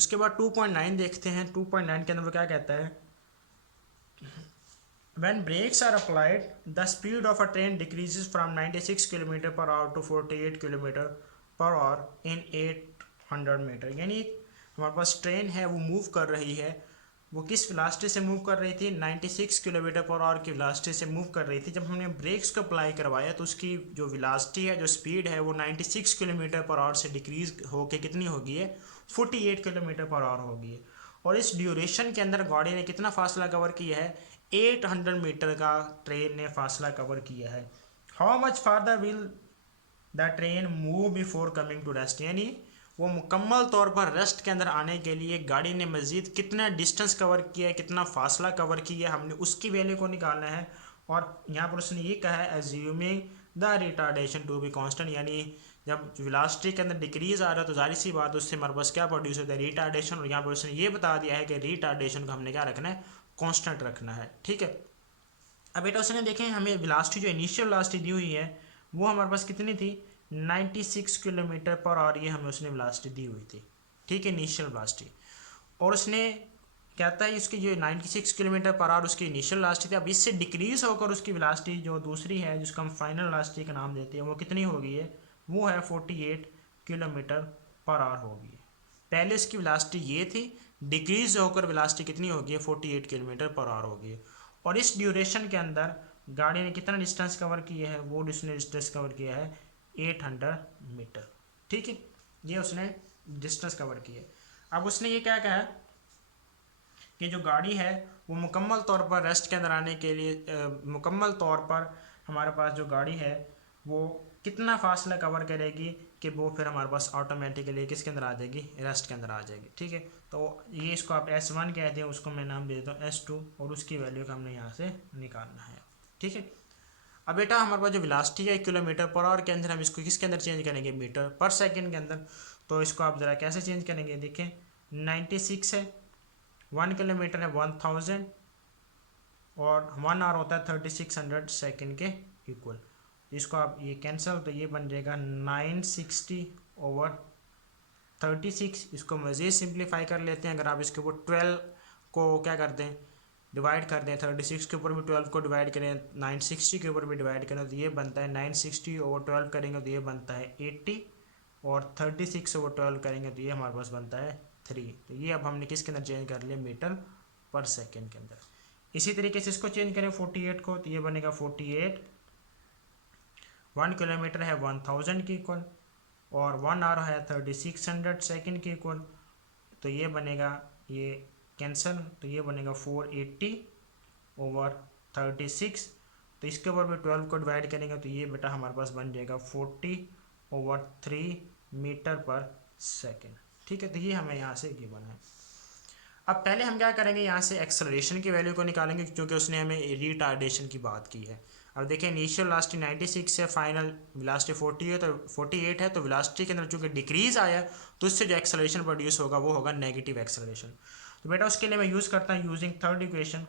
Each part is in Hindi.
उसके बाद 2.9 देखते हैं। 2.9 के अंदर वो क्या कहता है, When brakes are applied, the speed of a train decreases from 96 km per hour to 48 km per hour in 800 metre. यानी हमारे पास ट्रेन है वो मूव कर रही है, वो किस वेलोसिटी से मूव कर रही थी, 96 किलोमीटर पर आवर की वेलोसिटी से मूव कर रही थी। जब हमने ब्रेक्स को अप्लाई करवाया तो उसकी जो वेलोसिटी है, जो स्पीड है, वो 96 किलोमीटर पर आवर से डिक्रीज होके कितनी हो गई है, 48 किलोमीटर पर आवर हो गई है। और इस ड्यूरेशन के अंदर गाड़ी ने कितना फासला कवर किया है, 800 मीटर का ट्रेन ने फासला कवर किया है। How much farther will the train move before coming to rest, यानी वो मुकम्मल तौर पर रेस्ट के अंदर आने के लिए गाड़ी ने मज़ीद कितना डिस्टेंस कवर किया है, कितना फासला कवर किया है, हमने उसकी वैल्यू को निकालना है। और यहाँ पर उसने ये कहा है assuming the retardation to be constant, यानी जब वेलोसिटी के अंदर डिक्रीज आ रहा है तो जाहिर सी बात उससे हमारे पास क्या प्रोड्यूस होता है, रिटार्डेशन। और यहाँ पर उसने ये बता दिया है कि रिटार्डेशन को हमने क्या रखना है, कांस्टेंट रखना है। ठीक है। अब बेटा उसने देखें हमें वेलोसिटी जो इनिशियल वेलोसिटी दी हुई है वो हमारे पास कितनी थी, 96 किलोमीटर पर आवर, ये हमें उसने वेलोसिटी दी हुई थी। ठीक है, इनिशियल वेलोसिटी। और उसने कहता है इसकी जो 96 किलोमीटर पर आवर उसकी इनिशियल वेलोसिटी थी, अब इससे डिक्रीज होकर उसकी वेलोसिटी जो दूसरी है जिसको हम फाइनल वेलोसिटी का नाम देते हैं वो कितनी हो गई है, वो है 48 किलोमीटर पर आवर हो गई है। पहले इसकी वेलोसिटी ये थी, डिक्रीज होकर वेलोसिटी कितनी होगी, 48 किलोमीटर पर आवर होगी। और इस ड्यूरेशन के अंदर गाड़ी ने कितना डिस्टेंस कवर किया है, वो उसने डिस्टेंस कवर किया है 800 मीटर। ठीक है, ये उसने डिस्टेंस कवर किया। अब उसने ये क्या कहा कि जो गाड़ी है वो मुकम्मल तौर पर रेस्ट के अंदर आने के लिए मुकम्मल तौर पर हमारे पास जो गाड़ी है वो कितना फासला कवर करेगी कि वो फिर हमारे पास ऑटोमेटिकली किसके अंदर आ जाएगी, रेस्ट के अंदर आ जाएगी। ठीक है, तो ये इसको आप S1 कहते हैं, उसको मैं नाम दे देता हूँ S2, और उसकी वैल्यू का हमने यहाँ से निकालना है। ठीक है। अब बेटा हमारे पास जो वेलोसिटी है किलोमीटर पर आवर के अंदर, हम इसको किसके अंदर चेंज करेंगे, मीटर पर सेकेंड के अंदर। तो इसको आप ज़रा कैसे चेंज करेंगे, देखें 96 है, 1 किलोमीटर है 1000, और 1 आवर होता है 3600 सेकेंड के इक्वल। इसको आप ये कैंसिल, तो ये बन जाएगा 960/36। इसको मज़ीद सिंप्लीफाई कर लेते हैं। अगर आप इसके ऊपर 12 को क्या कर दें, डिवाइड कर दें, 36 के ऊपर भी 12 को डिवाइड करें, 960 के ऊपर भी डिवाइड करें, तो ये बनता है 960/12 करेंगे तो ये बनता है 80, और 36/12 करेंगे तो ये हमारे पास बनता है 3। तो ये अब हमने किसके अंदर चेंज कर लिया, मीटर पर सेकेंड के अंदर। इसी तरीके से इसको चेंज करें 48 को, तो ये बनेगा 48, 1 किलोमीटर है 1000 के इक्वल, और 1 आवर है 3600 सेकेंड के इक्वल। तो ये बनेगा, ये कैंसिल, तो ये बनेगा 480/36। तो इसके ऊपर भी 12 को डिवाइड करेंगे तो ये बेटा हमारे पास बन जाएगा 40/3 मीटर पर सेकेंड। ठीक है, तो ये हमें यहाँ से गिवन है। अब पहले हम क्या करेंगे, यहाँ से एक्सेलरेशन की वैल्यू को निकालेंगे क्योंकि उसने हमें रिटार्डेशन की बात की है। अब देखिए इनिशियल वेलोसिटी 96 है, फाइनल वेलोसिटी 48 है, तो वेलोसिटी के अंदर चूंकि डिक्रीज आया तो उससे जो एक्सेलरेशन प्रोड्यूस होगा वो होगा नेगेटिव एक्सेलरेशन। तो बेटा उसके लिए मैं यूज़ करता हूँ using third equation.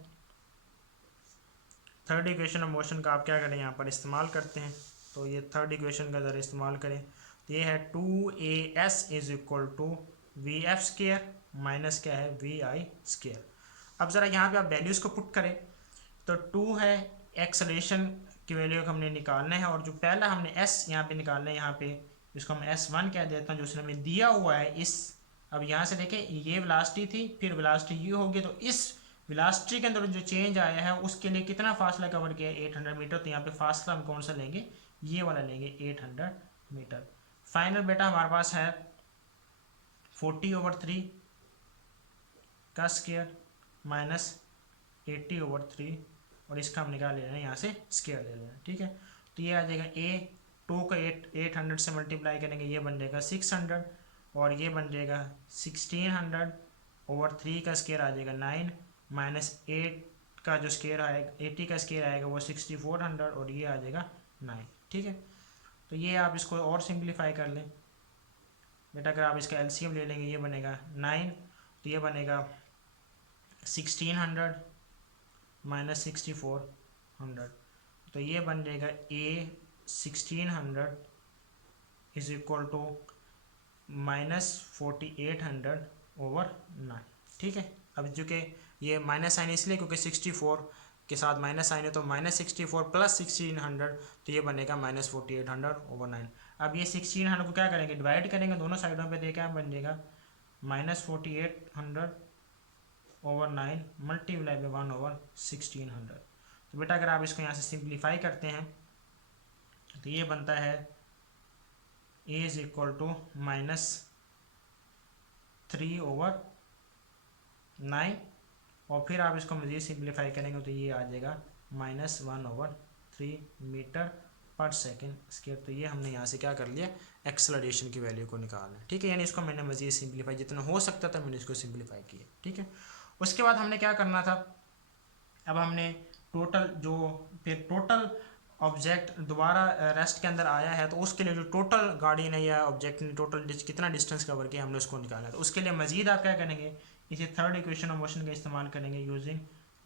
Third equation of motion का आप क्या करें, यहाँ पर इस्तेमाल करते हैं। तो ये थर्ड इक्वेशन का ज़रा इस्तेमाल करें, तो ये है 2AS is equal to VF square minus क्या है, VI स्क्वायर। अब ज़रा यहाँ पे आप वैल्यूज़ को पुट करें, तो 2 है, एक्सेलरेशन की वैल्यू हमने निकालना है, और जो पहला हमने S यहाँ पे निकालना है, यहाँ पे इसको हम S1 कह देता हूँ जो उसने हमें दिया हुआ है इस। अब यहाँ से देखें ये वेलोसिटी थी, फिर वेलोसिटी ये होगी, तो इस वेलोसिटी के अंदर जो चेंज आया है उसके लिए कितना फासला कवर किया है, 800 मीटर। तो यहाँ पे फासला हम कौन सा लेंगे, ये वाला लेंगे, 800 मीटर। फाइनल बेटा हमारे पास है 40/3 का स्क्वायर माइनस 80/3, और इसका हम निकाल ले लेना है यहाँ से स्क्वायर ले लेना। ठीक है, तो ये आ जाएगा A2 का 800 से मल्टीप्लाई करेंगे, ये बन जाएगा 600, और ये बन जाएगा 1600/3 का स्क्वायर आ जाएगा 9, माइनस 8 का जो स्क्वायर आएगा, 80 का स्क्वायर आएगा वो 6400, और ये आ जाएगा 9। ठीक है, तो ये आप इसको और सिंप्लीफाई कर लें बेटा। अगर आप इसका LCM ले लेंगे ये बनेगा 9, तो ये बनेगा 1600 माइनस 6400, तो ये बन जाएगा A1600 is equal to minus 4800 1/9। ठीक है, अब चूँकि ये माइनस साइन इसलिए क्योंकि 64 के साथ माइनस साइन है, तो -64 प्लस 1600, तो ये बनेगा -4800/9। अब ये 1600 को क्या करेंगे, डिवाइड करेंगे दोनों साइडों पे, तो क्या बन जाएगा -4800/9 मल्टीप्लाई बाई 1/1600। तो बेटा अगर आप इसको यहाँ से सिंप्लीफाई करते हैं तो ये बनता है a इज इक्वल टू -3/9, और फिर आप इसको मज़ीद सिंप्लीफाई करेंगे तो ये आ जाएगा -1/3 मीटर पर सेकेंड स्क्वायर। तो ये हमने यहाँ से क्या कर लिया, एक्सेलरेशन की वैल्यू को निकालना है। ठीक है, यानी इसको मैंने मज़ीद सिंप्लीफाई जितना हो सकता था मैंने इसको सिंप्लीफाई किया। ठीक है, उसके बाद हमने क्या करना था, अब हमने टोटल ऑब्जेक्ट दोबारा रेस्ट के अंदर आया है, तो उसके लिए जो टोटल गाड़ी ने या ऑब्जेक्ट ने टोटल कितना डिस्टेंस कवर किया हमने उसको निकालना है। तो उसके लिए मज़ीद आप क्या करेंगे, इसे थर्ड इक्वेशन ऑफ मोशन का इस्तेमाल करेंगे यूजिंग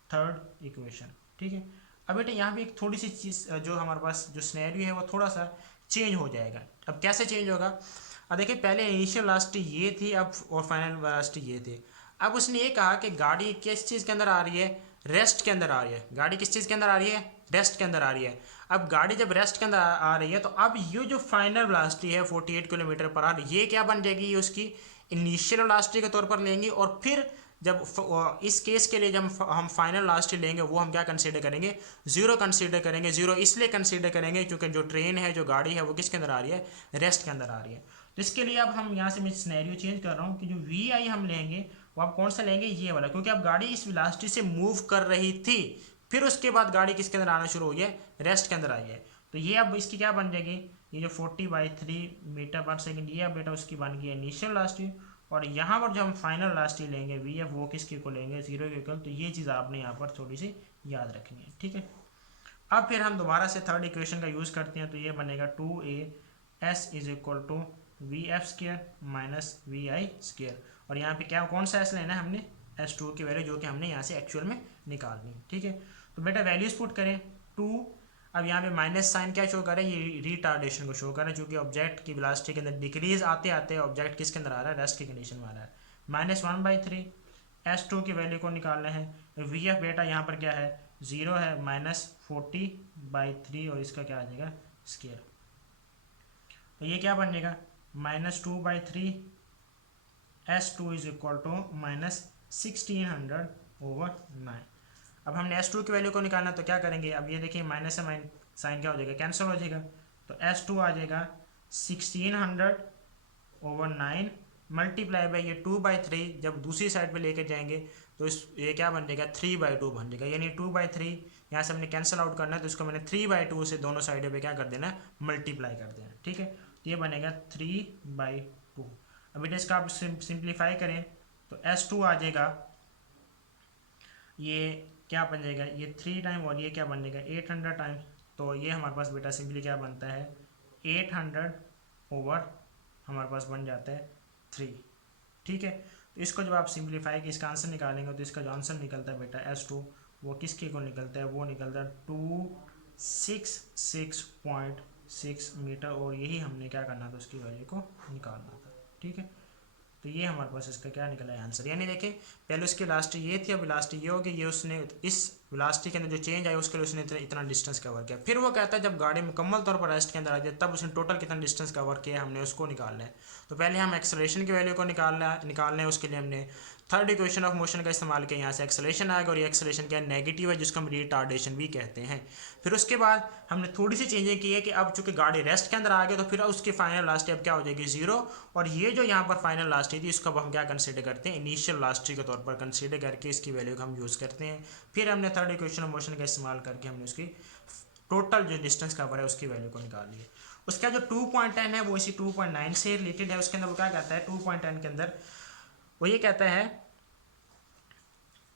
थर्ड इक्वेशन। ठीक है, अब बेटा यहाँ पे एक थोड़ी सी चीज़ जो हमारे पास जो सिनेरियो है वो थोड़ा सा चेंज हो जाएगा। अब कैसे चेंज होगा, अब देखिए पहले इनिशियल वेलोसिटी ये थी, अब और फाइनल वेलोसिटी ये थी। अब उसने ये कहा कि गाड़ी किस चीज़ के अंदर आ रही है, रेस्ट के अंदर आ रही है। गाड़ी किस चीज़ के अंदर आ रही है, रेस्ट के अंदर आ रही है। अब गाड़ी जब रेस्ट के अंदर आ रही है तो अब ये जो फाइनल वेलोसिटी है 48 किलोमीटर पर आवर, ये क्या बन जाएगी, ये उसकी इनिशियल वेलोसिटी के तौर पर लेंगे, और फिर जब इस केस के लिए जब हम फाइनल वेलोसिटी लेंगे वो हम क्या कंसीडर करेंगे, जीरो कंसीडर करेंगे। जीरो इसलिए कंसीडर करेंगे क्योंकि जो ट्रेन है, जो गाड़ी है, वो किसके अंदर आ रही है, रेस्ट के अंदर आ रही है। तो इसके लिए अब हम यहाँ से मैं सिनेरियो चेंज कर रहा हूँ कि जो वी आई हम लेंगे वो आप कौन सा लेंगे, ये वाला, क्योंकि अब गाड़ी इस वेलोसिटी से मूव कर रही थी, फिर उसके बाद गाड़ी किसके अंदर आना शुरू हुई है, रेस्ट के अंदर आई है। तो ये अब इसकी क्या बन जाएगी, ये जो 40/3 मीटर पर सेकेंड, ये अब बेटा उसकी बन गई इनिशियल वेलोसिटी, और यहाँ पर जो हम फाइनल वेलोसिटी लेंगे वी एफ, वो किसके को लेंगे, जीरो के इक्वल। तो ये चीज़ आपने यहाँ पर थोड़ी सी याद रखनी है। ठीक है, अब फिर हम दोबारा से थर्ड इक्वेशन का यूज़ करते हैं, तो ये बनेगा 2as is equal to V F square minus V I square, और यहाँ पे क्या कौन सा एस लेना है हमने, S2 की वैल्यू, जो कि हमने यहाँ से एक्चुअल में निकालनी है। ठीक है, तो बेटा वैल्यूज पुट करें 2, अब यहाँ पे माइनस साइन क्या शो कर रहा है, ये रिटार्डेशन को शो कर रहा है, क्योंकि ऑब्जेक्ट की वेलोसिटी के अंदर डिक्रीज आते आते ऑब्जेक्ट किसके अंदर आ रहा है, रेस्ट की कंडीशन में आ रहा है। -1/3 S2 की वैल्यू को निकालना है। वी एफ बेटा यहाँ पर क्या है, 0 है, -40/3, और इसका क्या आ जाएगा, स्क्वायर। तो ये क्या बन जाएगा, -2/3 S2 इज इक्वल टू -1600/9। अब हमने S2 की वैल्यू को निकालना, तो क्या करेंगे, अब ये देखिए माइनस से साइन क्या हो जाएगा, कैंसिल हो जाएगा। तो S2 आ जाएगा 1600/9 मल्टीप्लाई बाई ये 2/3, जब दूसरी साइड पे लेके जाएंगे तो इस ये क्या बन जाएगा, 3/2 बन जाएगा, यानी 2/3 यहाँ से हमने कैंसिल आउट करना है, तो इसको मैंने 3/2 से दोनों साइडों पे क्या कर देना है, मल्टीप्लाई कर देना है। ठीक है, तो ये बनेगा 3/2। अब इसका आप सिंप्लीफाई करें तो S2 आ जाएगा, ये क्या बन जाएगा, ये 3 टाइम, और ये क्या बन जाएगा 800 टाइम्स। तो ये हमारे पास बेटा सिंपली क्या बनता है, 800 ओवर हमारे पास बन जाता है 3। ठीक है, तो इसको जब आप सिंप्लीफाई की इसका आंसर निकालेंगे तो इसका जो आंसर निकलता है बेटा S2, वो किसके को निकलता है, वो निकलता है 266.6 मीटर, और यही हमने क्या करना था, उसकी वैल्यू को निकालना था। ठीक है, तो ये हमारे पास इसका क्या निकला है आंसर, यानी देखिए पहले उसकी वेलोसिटी ये थी, अब वेलोसिटी ये होगी, ये उसने इस वेलोसिटी के अंदर जो चेंज आया उसके लिए उसने इतना डिस्टेंस कवर किया। फिर वो कहता है जब गाड़ी मुकम्मल तौर पर रेस्ट के अंदर आ जाए तब उसने टोटल कितना डिस्टेंस कवर किया, हमने उसको निकालना है। तो पहले हम एक्सेलरेशन की वैल्यू को निकालना है, उसके लिए हमने थर्ड इक्वेशन ऑफ मोशन का इस्तेमाल किया। यहाँ से एक्सेलरेशन आएगा, और ये एक्सेलरेशन क्या नेगेटिव है, जिसको हम रिटार्डेशन भी कहते हैं। फिर उसके बाद हमने थोड़ी सी चेंजें की है कि अब चूंकि गाड़ी रेस्ट के अंदर आ गई तो फिर उसकी फाइनल वेलोसिटी अब क्या हो जाएगी, 0, और ये जो यहाँ पर फाइनल वेलोसिटी थी इसको अब हम क्या कंसीडर करते हैं, इनिशियल वेलोसिटी के तौर पर कंसीडर करके इसकी वैल्यू को हम यूज़ करते हैं। फिर हमने थर्ड इक्वेशन ऑफ मोशन का इस्तेमाल करके हमने उसकी टोटल जो डिस्टेंस कवर है उसकी वैल्यू को निकाल लिया। उसका जो 2.10 है वो इसी 2.9 से रिलेटेड है। उसके अंदर वो क्या कहता है, 2.10 के अंदर वो ये कहता है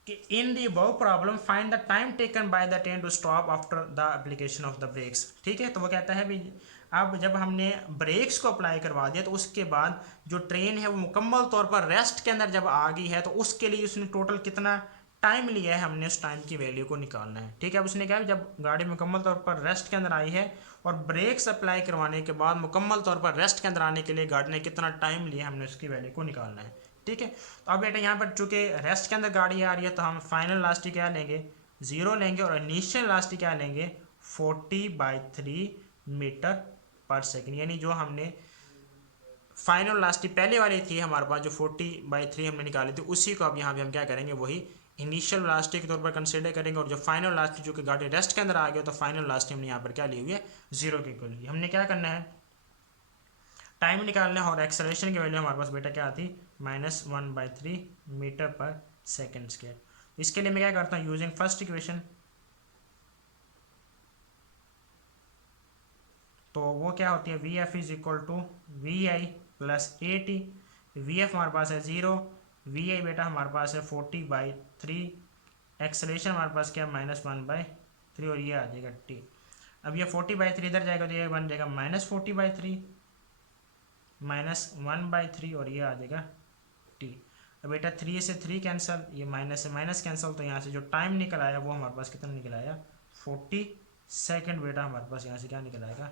कि in the above problem find the time taken by the train to stop after the application of the brakes. ठीक है, तो वो कहता है भी अब जब हमने ब्रेक्स को अप्लाई करवा दिया तो उसके बाद जो ट्रेन है वो मुकम्मल तौर पर रेस्ट के अंदर जब आ गई है तो उसके लिए उसने टोटल कितना टाइम लिया है, हमने उस टाइम की वैल्यू को निकालना है। ठीक है, अब उसने कहा जब गाड़ी मुकम्मल तौर पर रेस्ट के अंदर आई है और ब्रेक्स अप्लाई करवाने के बाद मुकम्मल तौर पर रेस्ट के अंदर आने के लिए गाड़ी ने कितना टाइम लिया, हमने उसकी वैल्यू को निकालना है। ठीक है। तो अब बेटा यहाँ पर चूंकि रेस्ट के अंदर गाड़ी आ रही है तो हम फाइनल वेलोसिटी क्या लेंगे, 0 लेंगे, और इनिशियल वेलोसिटी क्या लेंगे, 40/3 मीटर पर सेकेंड। यानी जो हमने फाइनल वेलोसिटी पहले वाली थी हमारे पास जो 40/3 हमने निकाली थी, उसी को अब यहाँ पे हम क्या करेंगे, वही इनिशियल वेलोसिटी के तौर पर कंसीडर करेंगे। और जो फाइनल वेलोसिटी जो कि गाड़ी रेस्ट के अंदर आ गई तो फाइनल वेलोसिटी हमने यहाँ पर क्या ली हुई है, 0 के इक्वल ली। हमने क्या करना है, टाइम निकालना है, और एक्सेलरेशन की वैल्यू हमारे पास बेटा क्या आती, -1/3 मीटर पर सेकेंड स्क्वायर। इसके लिए मैं क्या करता हूँ, यूजिंग फर्स्ट इक्वेशन, तो वो क्या होती है, V F is equal to V I plus A T. V F हमारे पास है 0, वी आई बेटा हमारे पास है 40/3, एक्सेलरेशन हमारे पास क्या है -1/3, और ये आ जाएगा टी। अब ये 40/3 इधर जाएगा तो ये बन जाएगा -40/3 -1/3, और ये आ जाएगा टी। अब बेटा 3 से 3 कैंसिल, ये माइनस से माइनस कैंसिल, तो यहाँ से जो टाइम निकल आया वो हमारे पास कितना निकल आया, 40 सेकेंड बेटा हमारे पास यहाँ से क्या निकल आएगा,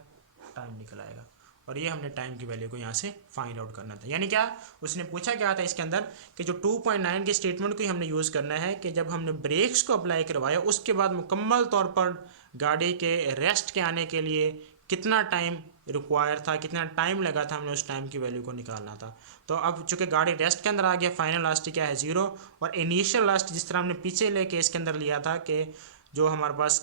टाइम निकल आएगा। और ये हमने टाइम की वैल्यू को यहाँ से फाइंड आउट करना था। यानी क्या उसने पूछा क्या था इसके अंदर कि जो 2.9 के स्टेटमेंट को ही हमने यूज़ करना है कि जब हमने ब्रेक्स को अप्लाई करवाया उसके बाद मुकम्मल तौर पर गाड़ी के रेस्ट के आने के लिए कितना टाइम रिक्वायर था, कितना टाइम लगा था, हमने उस टाइम की वैल्यू को निकालना था। तो अब चूंकि गाड़ी रेस्ट के अंदर आ गया, फाइनल वेलोसिटी क्या है 0, और इनिशियल वेलोसिटी जिस तरह हमने पीछे लेके इसके अंदर लिया था कि जो हमारे पास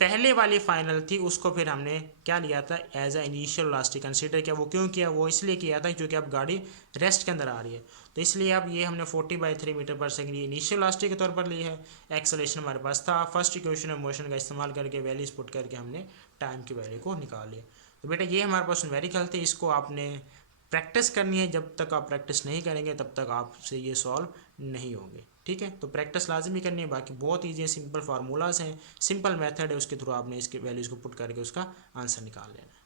पहले वाली फाइनल थी उसको फिर हमने क्या लिया था, as a initial velocity consider किया। वो क्यों किया, वो इसलिए किया था क्योंकि अब गाड़ी रेस्ट के अंदर आ रही है, तो इसलिए अब ये हमने 40/3 मीटर पर सेकेंड ये इनिशियल वेलोसिटी के तौर पर ली है। एक्सेलरेशन हमारे पास था, फर्स्ट इक्वेशन ऑफ मोशन का इस्तेमाल करके वैल्यूज पुट करके हमने टाइम की वैल्यू को निकाल लिया। तो बेटा ये हमारे पास न्यूमेरिकल थे, इसको आपने प्रैक्टिस करनी है। जब तक आप प्रैक्टिस नहीं करेंगे तब तक आपसे ये सॉल्व नहीं होंगे, ठीक है। तो प्रैक्टिस लाजमी करनी है, बाकी बहुत ईजी है, सिंपल फार्मूलाज हैं, सिंपल मेथड है, उसके थ्रू आपने इसके वैल्यूज़ को पुट करके उसका आंसर निकाल लेना है।